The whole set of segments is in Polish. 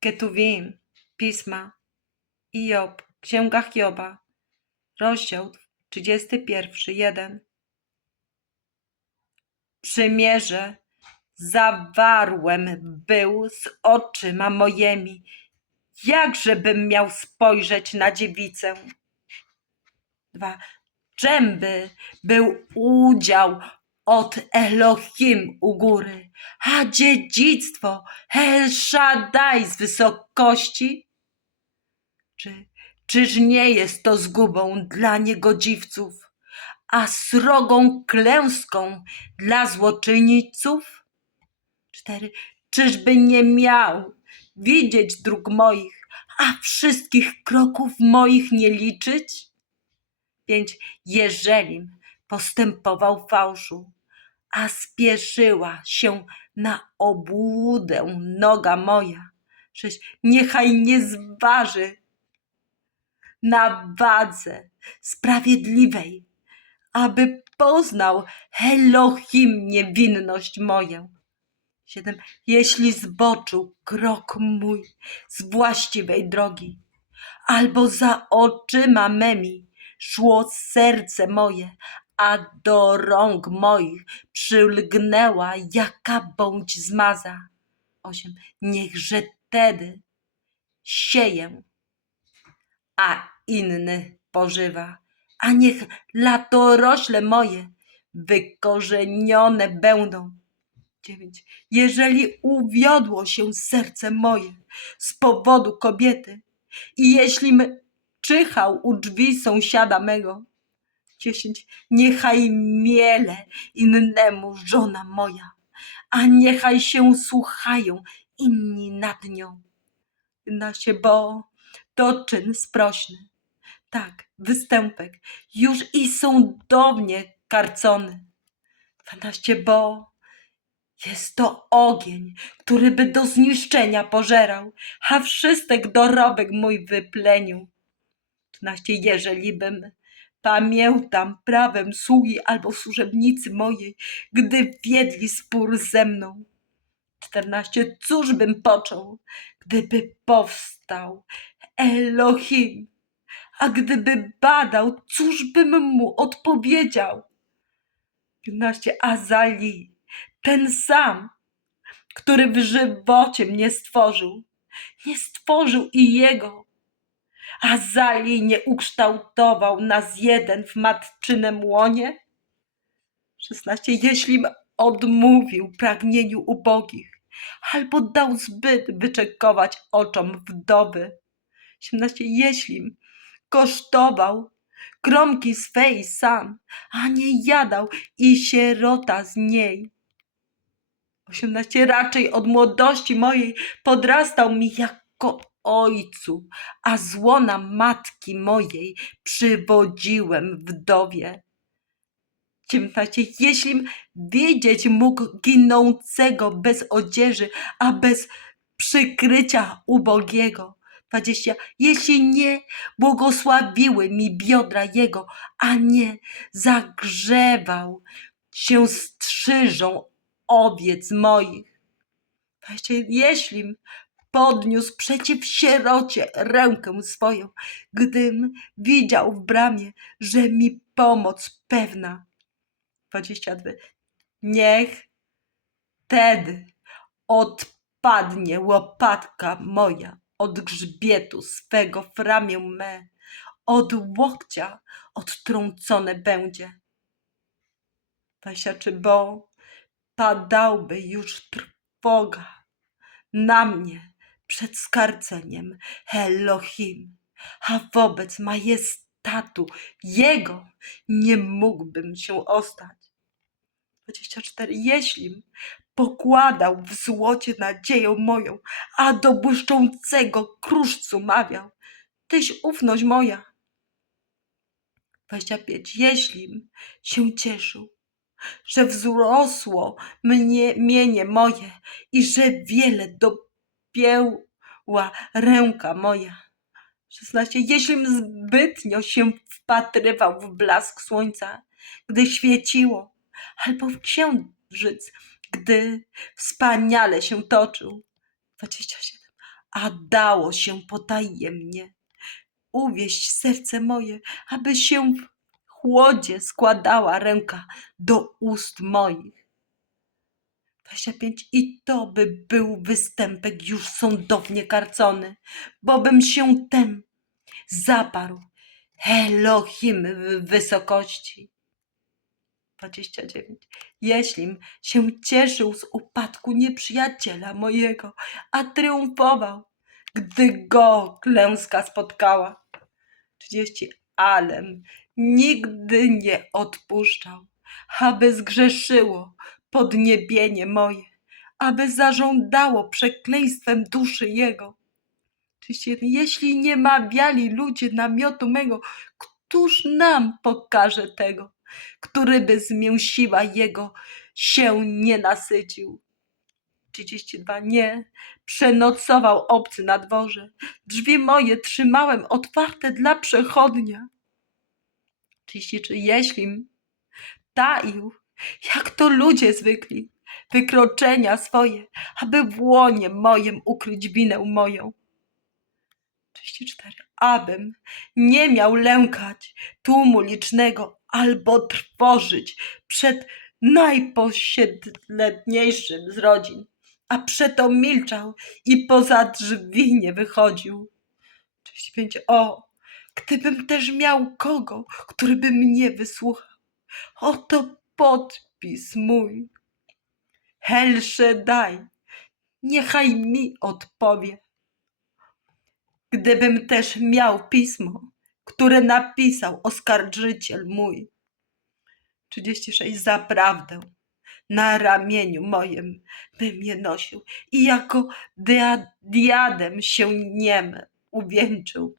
Ketuvim, Pisma, Job, Księga Hioba, rozdział 31, 1. Przymierze zawarłem był z oczyma mojemi, jakżebym miał spojrzeć na dziewicę. Dwa. Czemby był udział od Elohim u góry, a dziedzictwo El Shaddai z wysokości? Czy, czyż nie jest to zgubą dla niegodziwców, a srogą klęską dla złoczyńców? Cztery. Czyżby nie miał widzieć dróg moich, a wszystkich kroków moich nie liczyć? Pięć. Jeżelim postępował fałszu, a spieszyła się na obłudę noga moja. Sześć. Niechaj nie zważy na wadze sprawiedliwej, aby poznał Elohim niewinność moją. Siedem. Jeśli zboczył krok mój z właściwej drogi, albo za oczyma memi szło serce moje, a do rąk moich przylgnęła jaka bądź zmaza. Osiem. Niechże tedy sieję, a inny pożywa, a niech latorośle moje wykorzenione będą. Dziewięć. Jeżeli uwiodło się serce moje z powodu kobiety i jeśli czyhał u drzwi sąsiada mego. Dziesięć. Niechaj miele innemu żona moja, a niechaj się słuchają inni nad nią. Jedenaście. Bo to czyn sprośny. Tak, występek już i sądownie karcony. Dwanaście. Bo jest to ogień, który by do zniszczenia pożerał, a wszystek dorobek mój wyplenił. 13. Jeżeli bym pamiętam prawem sługi albo służebnicy mojej, gdy wiedli spór ze mną. 14. Cóż bym począł, gdyby powstał Elohim, a gdyby badał, cóż bym mu odpowiedział. 15. Azali, ten sam, który w żywocie mnie stworzył, nie stworzył i jego, Azali nie ukształtował nas jeden w matczynem łonie? 16. Jeślim odmówił pragnieniu ubogich, albo dał zbyt wyczekować oczom wdowy. 17. Jeślim kosztował kromki swej sam, a nie jadał i sierota z niej. 18. Raczej od młodości mojej podrastał mi jako ojcu, a złona matki mojej przywodziłem wdowie. 19. Jeślim widzieć mógł ginącego bez odzieży, a bez przykrycia ubogiego. 20. Jeśli nie błogosławiły mi biodra jego, a nie zagrzewał się strzyżą owiec moich. 20. Jeślim podniósł przeciw sierocie rękę swoją, gdym widział w bramie, że mi pomoc pewna. 22. Niech tedy odpadnie łopatka moja od grzbietu swego w ramię me, od łokcia odtrącone będzie. 23. Bo padałby już trwoga na mnie przed skarceniem Elohim, a wobec majestatu Jego nie mógłbym się ostać. 24. Jeślim pokładał w złocie nadzieję moją, a do błyszczącego kruszcu mawiał, tyś ufność moja. 25. Jeślim się cieszył, że wzrosło mnie mienie moje i że wiele dopięła ręka moja. 16. Jeślim zbytnio się wpatrywał w blask słońca, gdy świeciło, albo w księżyc, gdy wspaniale się toczył. 27. a dało się potajemnie. Uwieść serce moje, aby się w chłodzie składała ręka do ust moich. 25. I to by był występek już sądownie karcony, bo bym się tem zaparł. Elohim w wysokości. 29. Jeślim się cieszył z upadku nieprzyjaciela mojego, a triumfował, gdy go klęska spotkała. 30. Alem nigdy nie odpuszczał, aby zgrzeszyło podniebienie moje, aby zażądało przekleństwem duszy jego. 31. Jeśli nie mawiali ludzie namiotu mego, któż nam pokaże tego, który by z mięsiła jego się nie nasycił? 32. Nie, przenocował obcy na dworze. Drzwi moje trzymałem otwarte dla przechodnia. 33. Jeślim taił, jak to ludzie zwykli, wykroczenia swoje, aby w łonie mojem ukryć winę moją. 34. Abym nie miał lękać tłumu licznego albo trwożyć przed najposiedletniejszym z rodzin, a przeto milczał i poza drzwi nie wychodził. 35. O, gdybym też miał kogo, który by mnie wysłuchał. Oto podpis mój. Helsze daj, niechaj mi odpowie. Gdybym też miał pismo, które napisał oskarżyciel mój. 36. Zaprawdę na ramieniu moim bym je nosił i jako dia- diadem się niem uwieńczył.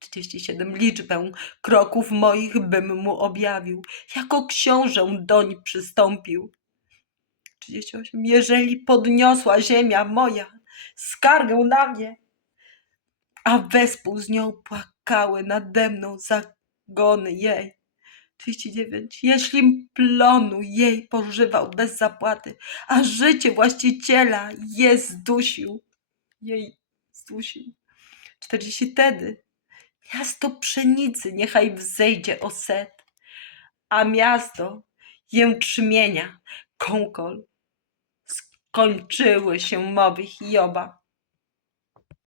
37. Liczbę kroków moich bym mu objawił, jako książę doń przystąpił. 38. Jeżeli podniosła ziemia moja skargę na mnie, a wespół z nią płakały nade mną zagony jej. 39. Jeśli plonu jej pożywał bez zapłaty, a życie właściciela je zdusił, jej zdusił. 40. Wtedy miasto pszenicy niechaj wzejdzie o set, a miasto jęczmienia, kąkol. Skończyły się mowy Hioba.